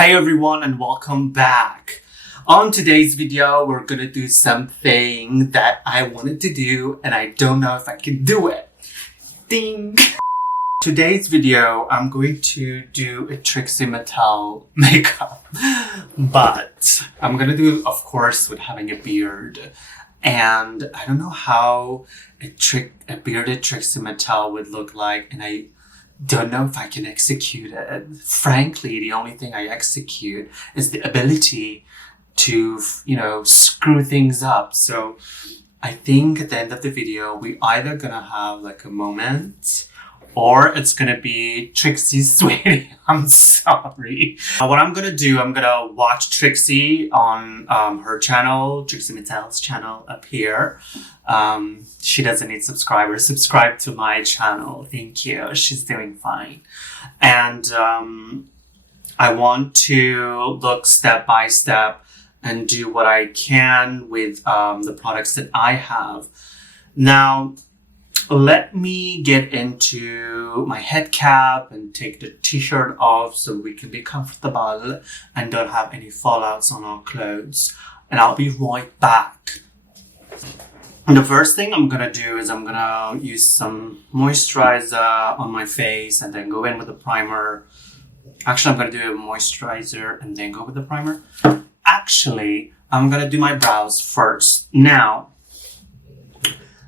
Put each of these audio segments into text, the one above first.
Hey everyone and welcome back. On today's video, we're gonna do something that I wanted to do and I don't know if I can do it. Ding! Today's video, I'm going to do a Trixie Mattel makeup, but I'm gonna do it, of course, with having a beard. And I don't know how a bearded Trixie Mattel would look like, and I don't know if I can execute it. Frankly, the only thing I execute is the ability to, screw things up. So I think at the end of the video, we either gonna have like a moment or it's gonna be Trixie sweetie. I'm sorry. What I'm gonna do, I'm gonna watch Trixie on her channel, Trixie Mattel's channel up here. She doesn't need subscribers. Subscribe to my channel. Thank you. She's doing fine. And I want to look step by step and do what I can with the products that I have. Now, let me get into my head cap and take the t-shirt off so we can be comfortable and don't have any fallouts on our clothes. And I'll be right back. And the first thing I'm gonna do is I'm gonna use some moisturizer on my face and then go in with the primer. Actually, I'm gonna do a moisturizer and then go with the primer. Actually, I'm gonna do my brows first. Now,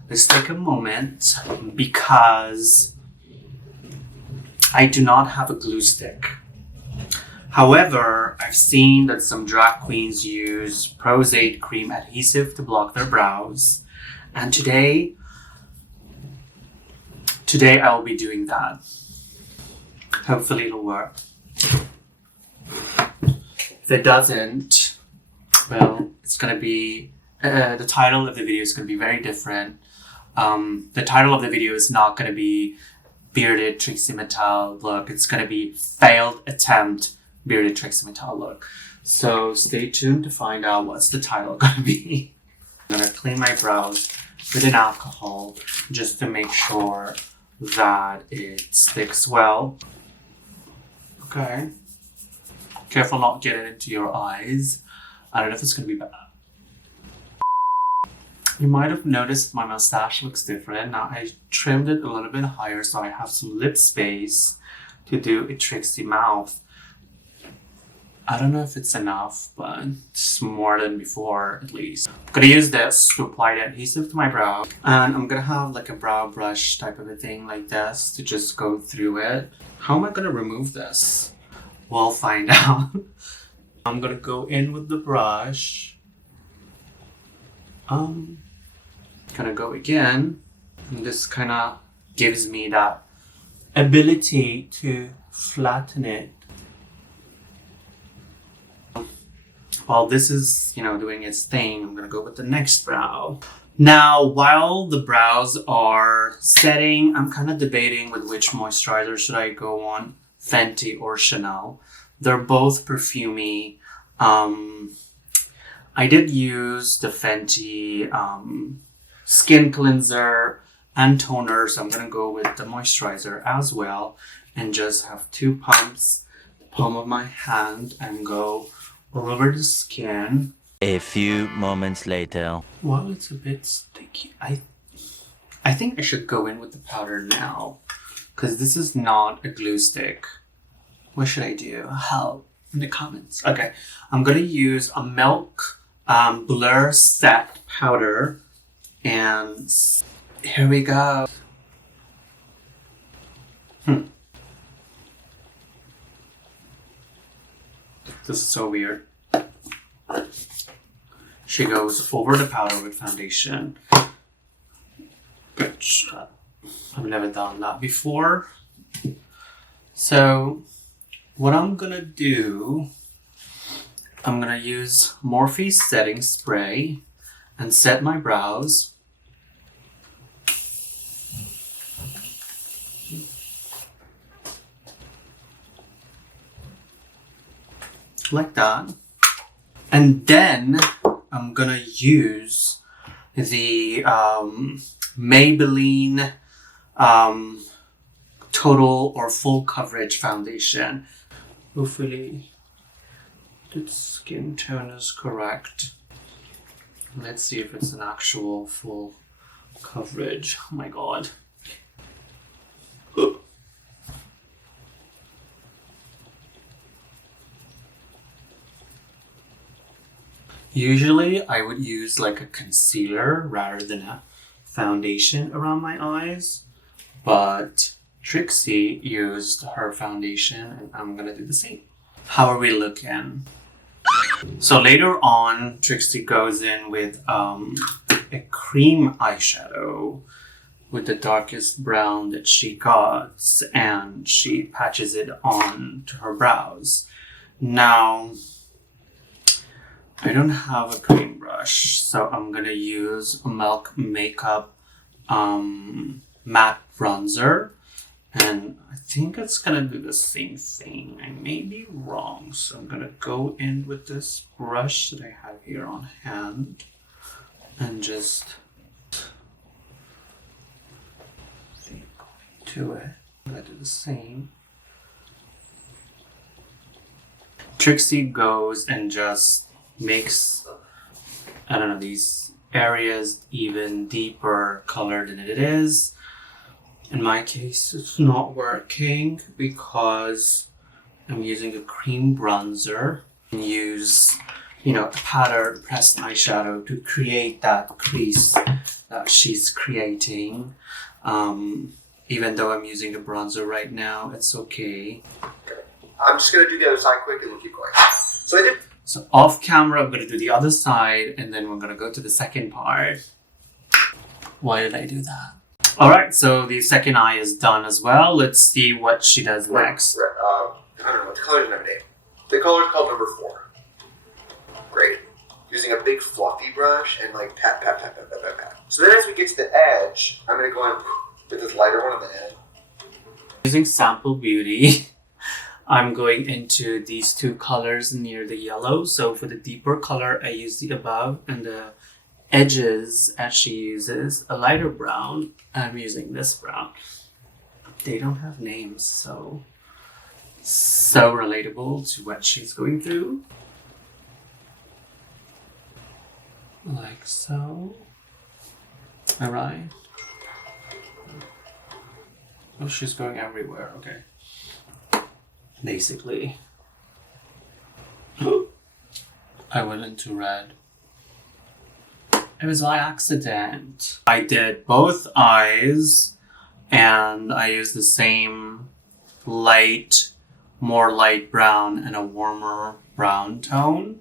let's take a moment because I do not have a glue stick. However, I've seen that some drag queens use Prose cream adhesive to block their brows. And today I will be doing that. Hopefully it'll work. If it doesn't, well, it's gonna be, the title of the video is gonna be very different. The title of the video is not gonna be Bearded Trixie Mattel look. It's gonna be Failed Attempt Bearded Trixie Mattel look. So stay tuned to find out what's the title gonna be. I'm gonna clean my brows with an alcohol just to make sure that it sticks well. Okay. Careful not getting into your eyes. I don't know if it's gonna be bad. You might have noticed my mustache looks different. Now I trimmed it a little bit higher so I have some lip space to do a Trixie mouth. I don't know if it's enough, but it's more than before at least. I'm gonna use this to apply the adhesive to my brow. And I'm gonna have like a brow brush type of a thing like this to just go through it. How am I gonna remove this? We'll find out. I'm gonna go in with the brush. Gonna go again. And this kind of gives me that ability to flatten it. While this is, doing its thing, I'm gonna go with the next brow. Now, while the brows are setting, I'm kind of debating with which moisturizer should I go on, Fenty or Chanel. They're both perfumey. I did use the Fenty skin cleanser and toner, so I'm gonna go with the moisturizer as well and just have 2 pumps, palm of my hand, and go all over the skin. A few moments later. Well, it's a bit sticky. I think I should go in with the powder now because this is not a glue stick. What should I do? Help in the comments. Okay, I'm gonna use a Milk Blur Set powder and here we go. This is so weird. She goes over the powder with foundation. Good job. I've never done that before. So what I'm gonna do, I'm gonna use Morphe setting spray and set my brows. Like that. And then I'm gonna use the Maybelline Total or Full Coverage Foundation. Hopefully its skin tone is correct. Let's see if it's an actual full coverage. Oh my god. Usually I would use like a concealer rather than a foundation around my eyes, but Trixie used her foundation and I'm gonna do the same. How are we looking? So later on, Trixie goes in with a cream eyeshadow with the darkest brown that she got, and she patches it on to her brows. Now, I don't have a cream brush, so I'm gonna use a Milk Makeup matte bronzer. And I think it's gonna do the same thing. I may be wrong, so I'm gonna go in with this brush that I have here on hand and just to it. I'm gonna do the same. Trixie goes and just makes, I don't know, these areas even deeper colored than it is. In my case, it's not working because I'm using a cream bronzer and use, a powder pressed eyeshadow to create that crease that she's creating. Even though I'm using a bronzer right now, it's okay. I'm just gonna do the other side quick and we'll keep going. So off camera, I'm gonna do the other side and then we're gonna go to the second part. Why did I do that? Alright, so the second eye is done as well. Let's see what she does next. I don't know, the color doesn't have a name. The color is called number 4. Great. Using a big fluffy brush and like pat, pat, pat, pat, pat, pat, pat. So then as we get to the edge, I'm going to go in with this lighter one on the end. Using Sample Beauty, I'm going into these two colors near the yellow. So for the deeper color, I use the above, and the edges, as she uses a lighter brown, I'm using this brown. They don't have names, so relatable to what she's going through. Like so. Alright. Oh, she's going everywhere, okay. Basically. I went into red. It was by accident. I did both eyes and I used the same more light brown and a warmer brown tone.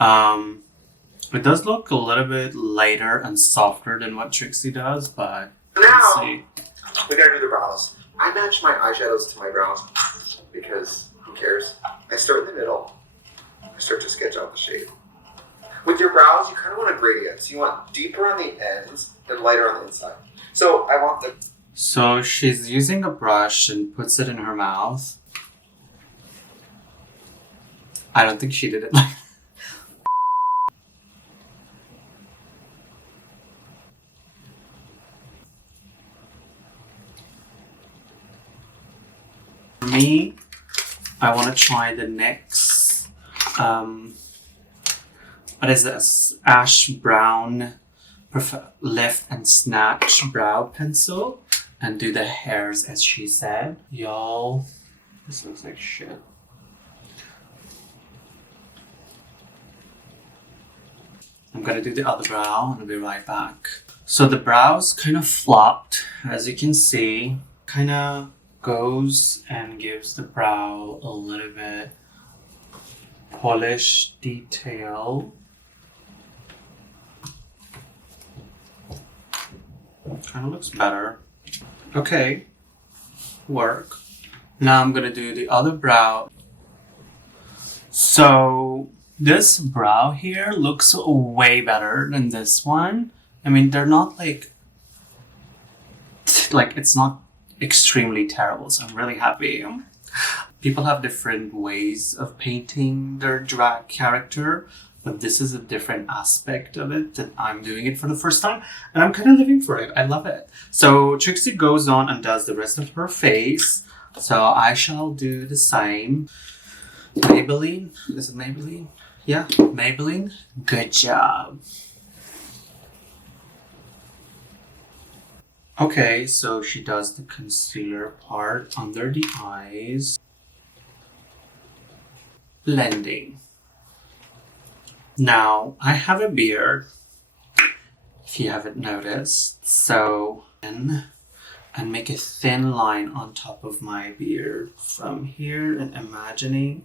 It does look a little bit lighter and softer than what Trixie does, but let's see. We gotta do the brows. I match my eyeshadows to my brows because who cares? I start in the middle. I start to sketch out the shape. With your brows, you kind of want a gradient. So you want deeper on the ends and lighter on the inside. So I want the... So she's using a brush and puts it in her mouth. I don't think she did it like... For me, I want to try the NYX, what is this? Ash Brown Lift and Snatch Brow Pencil and do the hairs as she said. Y'all, this looks like shit. I'm gonna do the other brow and I'll be right back. So the brows kind of flopped, as you can see. Kind of goes and gives the brow a little bit polish detail. Kind of looks better. Okay, work. Now I'm gonna do the other brow. So this brow here looks way better than this one. I mean, they're not like it's not extremely terrible, so I'm really happy. People have different ways of painting their drag character, but this is a different aspect of it that I'm doing it for the first time, and I'm kind of living for it. I love it. So Trixie goes on and does the rest of her face, so I shall do the same. Maybelline? Is it Maybelline? Yeah, Maybelline. Good job. Okay, so she does the concealer part under the eyes. Blending. Now, I have a beard, if you haven't noticed, so and make a thin line on top of my beard from here and imagining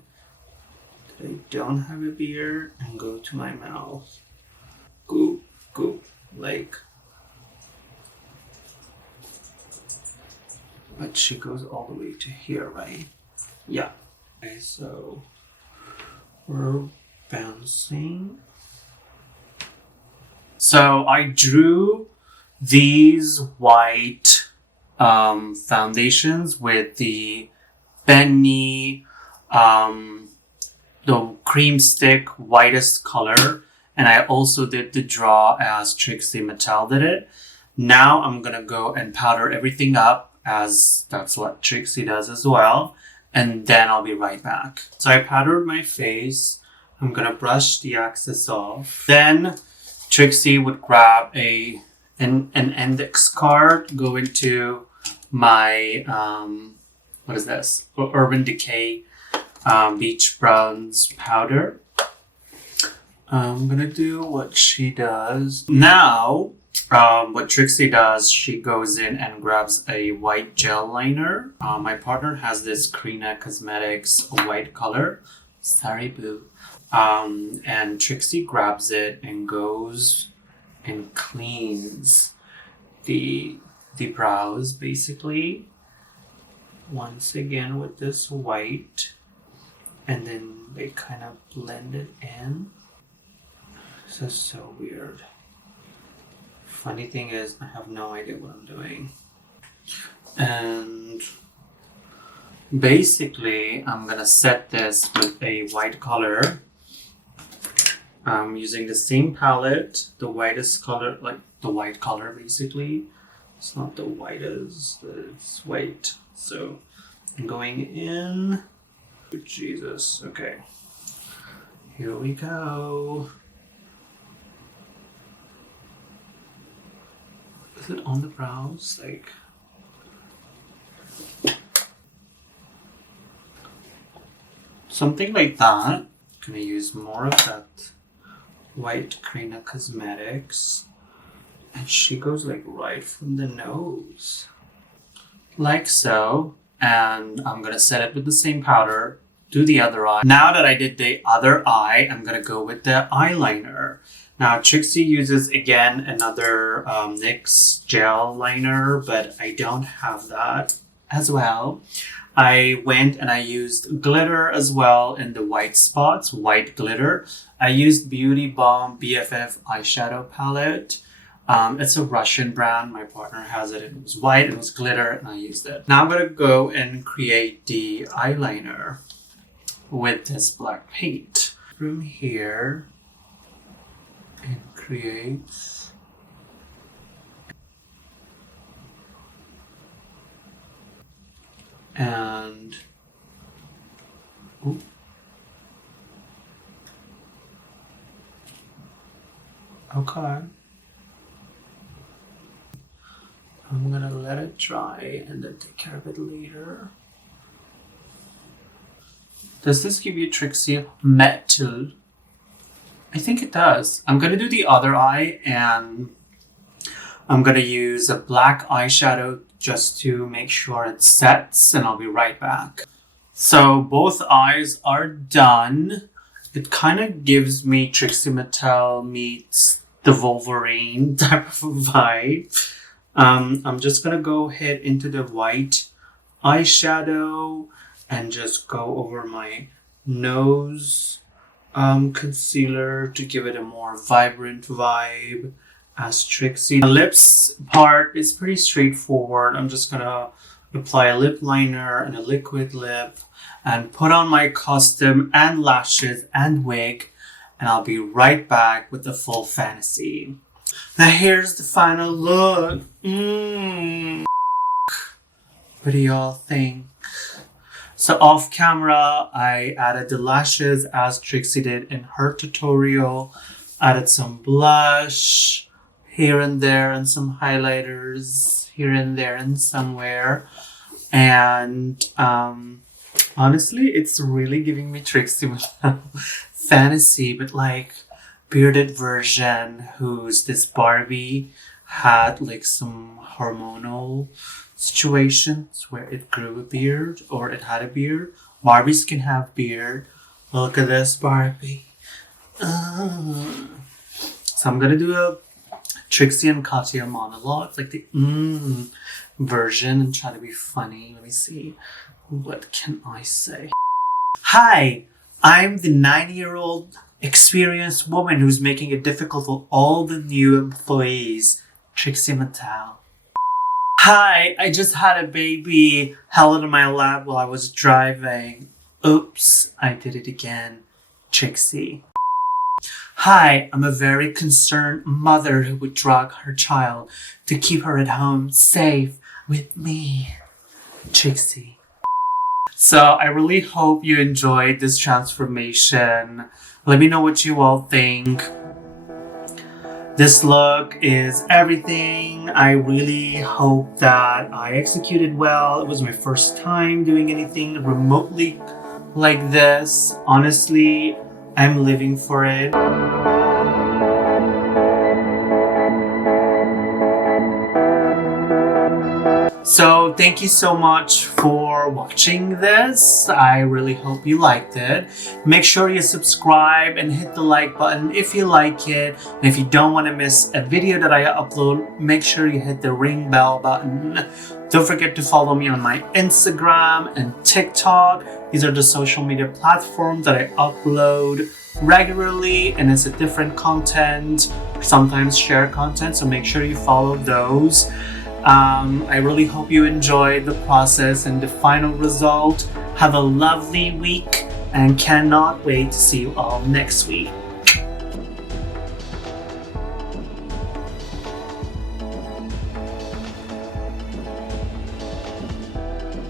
that I don't have a beard and go to my mouth. Goop, goop, like. But she goes all the way to here, right? Yeah. Okay, so we're bouncing. So I drew these white foundations with the Benny, the cream stick whitest color. And I also did the draw as Trixie Mattel did it. Now I'm gonna go and powder everything up, as that's what Trixie does as well, and then I'll be right back. So I powdered my face. I'm gonna brush the excess off. Then Trixie would grab an index card, go into my what is this? Urban Decay Beach Bronze powder. I'm gonna do what she does now. What Trixie does, she goes in and grabs a white gel liner. My partner has this Krygina Cosmetics white color. Sorry, boo. And Trixie grabs it and goes and cleans the brows, basically. Once again with this white. And then they kind of blend it in. This is so weird. Funny thing is, I have no idea what I'm doing. And basically, I'm gonna set this with a white color. I'm using the same palette, the whitest color, like the white color basically. It's not the whitest, it's white. So I'm going in. Jesus, okay. Here we go. Is it on the brows? Like, something like that. I'm gonna use more of that white Krygina Cosmetics. And she goes like right from the nose. Like so. And I'm gonna set it with the same powder. Do the other eye. Now that I did the other eye, I'm gonna go with the eyeliner. Now, Trixie uses, again, another NYX gel liner, but I don't have that as well. I went and I used glitter as well in the white spots, white glitter. I used Beauty Balm BFF eyeshadow palette. It's a Russian brand. My partner has it. It was white, it was glitter, and I used it. Now I'm going to go and create the eyeliner with this black paint. From here, and creates and ooh. Okay, I'm gonna let it dry and then take care of it later. Does this give you Trixie Mattel? I think it does. I'm going to do the other eye and I'm going to use a black eyeshadow just to make sure it sets, and I'll be right back. So both eyes are done. It kind of gives me Trixie Mattel meets the Wolverine type of vibe. I'm just going to go ahead into the white eyeshadow and just go over my nose. Concealer to give it a more vibrant vibe as Trixie. The lips part is pretty straightforward. I'm just gonna apply a lip liner and a liquid lip and put on my costume and lashes and wig, and I'll be right back with the full fantasy. Now here's the final look. What do y'all think? So off camera, I added the lashes as Trixie did in her tutorial. Added some blush here and there and some highlighters here and there and somewhere. And honestly, it's really giving me Trixie Mattel fantasy, but like bearded version who's this Barbie had like some hormonal situations where it grew a beard or it had a beard. Barbies can have beard. Look at this Barbie. So I'm gonna do a Trixie and Katya monologue, like the version, and try to be funny. Let me see. What can I say? Hi, I'm the 90-year-old experienced woman who's making it difficult for all the new employees. Trixie Mattel. Hi, I just had a baby held in my lap while I was driving. Oops, I did it again. Trixie. Hi, I'm a very concerned mother who would drug her child to keep her at home safe with me. Trixie. So I really hope you enjoyed this transformation. Let me know what you all think. This look is everything. I really hope that I executed well. It was my first time doing anything remotely like this. Honestly, I'm living for it. So thank you so much for watching this. I really hope you liked it. Make sure you subscribe and hit the like button if you like it. And if you don't want to miss a video that I upload, make sure you hit the ring bell button. Don't forget to follow me on my Instagram and TikTok. These are the social media platforms that I upload regularly, and it's a different content, sometimes share content, so make sure you follow those. I really hope you enjoyed the process and the final result. Have a lovely week and cannot wait to see you all next week.